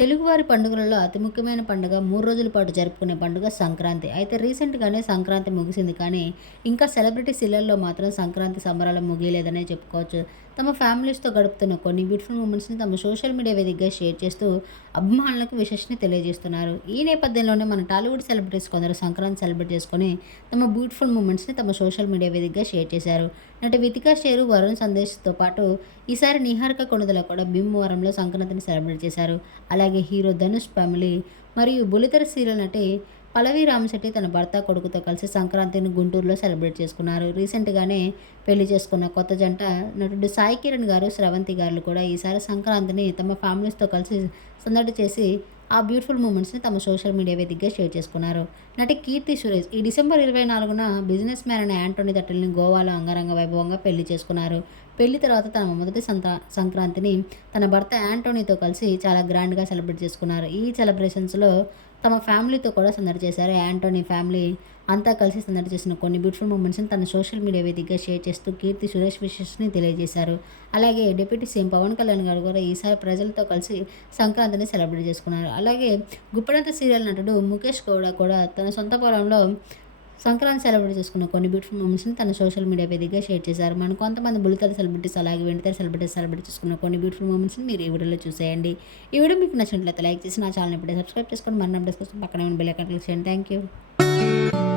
తెలుగువారి పండుగలలో అతి ముఖ్యమైన పండుగ మూడు రోజుల పాటు జరుపుకునే పండుగ సంక్రాంతి. అయితే రీసెంట్గానే సంక్రాంతి ముగిసింది కానీ ఇంకా సెలబ్రిటీ సిల్లర్లో మాత్రం సంక్రాంతి సంబరాలు ముగియలేదనే చెప్పుకోవచ్చు. తమ ఫ్యామిలీస్తో గడుపుతున్న కొన్ని బ్యూటిఫుల్ మూమెంట్స్ని తమ సోషల్ మీడియా వేదికగా షేర్ చేస్తూ అభిమానులకు విశేషని తెలియజేస్తున్నారు. ఈ నేపథ్యంలోనే మన టాలీవుడ్ సెలబ్రిటీస్ కొందరు సంక్రాంతి సెలబ్రేట్ చేసుకొని తమ బ్యూటిఫుల్ మూమెంట్స్ని తమ సోషల్ మీడియా వేదికగా షేర్ చేశారు. నటి వితికా షేరు వరుణ్ సందేశ్తో పాటు ఈసారి నిహారిక కొనుదల కూడా భీమవరంలో సంక్రాంతిని సెలబ్రేట్ చేశారు. అలాగే హీరో ధనుష్ ఫ్యామిలీ మరియు బులితెర సీరియల్ నటి పలవి రామశెట్టి తన భర్త కొడుకుతో కలిసి సంక్రాంతిని గుంటూరులో సెలబ్రేట్ చేసుకున్నారు. రీసెంట్గానే పెళ్ళి చేసుకున్న కొత్త జంట నటుడు సాయి కిరణ్ గారు స్రవంతి గారు కూడా ఈసారి సంక్రాంతిని తమ ఫ్యామిలీస్తో కలిసి సందడి చేసి ఆ బ్యూటిఫుల్ మూమెంట్స్ని తమ సోషల్ మీడియా వేదికగా షేర్ చేసుకున్నారు. నటి కీర్తి సురేష్ ఈ డిసెంబర్ ఇరవై నాలుగున బిజినెస్ మ్యాన్ అయిన యాంటోనీ దట్టల్ని గోవాలో అంగరంగ వైభవంగా పెళ్ళి చేసుకున్నారు. పెళ్ళి తర్వాత తన మొదటి సంత సంక్రాంతిని తన భర్త యాంటోనీతో కలిసి చాలా గ్రాండ్గా సెలబ్రేట్ చేసుకున్నారు. ఈ సెలబ్రేషన్స్లో తమ ఫ్యామిలీతో కూడా సందడి చేశారు. యాంటోనీ ఫ్యామిలీ అంతా కలిసి సందడి చేసిన కొన్ని బ్యూటిఫుల్ మూమెంట్స్ని తన సోషల్ మీడియా వేదికగా షేర్ చేస్తూ కీర్తి సురేష్ విషెస్ని తెలియజేశారు. అలాగే డిప్యూటీ సీఎం పవన్ కళ్యాణ్ గారు కూడా ఈసారి ప్రజలతో కలిసి సంక్రాంతిని సెలబ్రేట్ చేసుకున్నారు. అలాగే గుప్పడంత సీరియల్ నటుడు ముఖేష్ గౌడ కూడా తన సొంత పొలంలో సంక్రాంతి సెలబ్రేట్ చేసుకున్న కొన్ని బ్యూటిఫుల్ మూమెంట్స్ని తన సోషల్ మీడియా వేదికగా షేర్ చేశారు. మన కొంతమంది బుల్లితెర సెలబ్రిటీస్ అలాగే వెండితెర సెలబ్రిటీస్ సెలబ్రేట్ చేసుకున్న కొన్ని బ్యూటిఫుల్ మూమెంట్స్ని మీరు ఈ వీడియోలో చూసేయండి. ఈ వీడియో మీకు నచ్చినట్లయితే లైక్ చేసి నా ఛానల్ ఇప్పుడే సబ్స్క్రైబ్ చేసుకొని మన అప్డేట్స్ కోసం బిల్ ఉన్న బెల్ ఐకాన్ క్లిక్ చేయండి. Thank you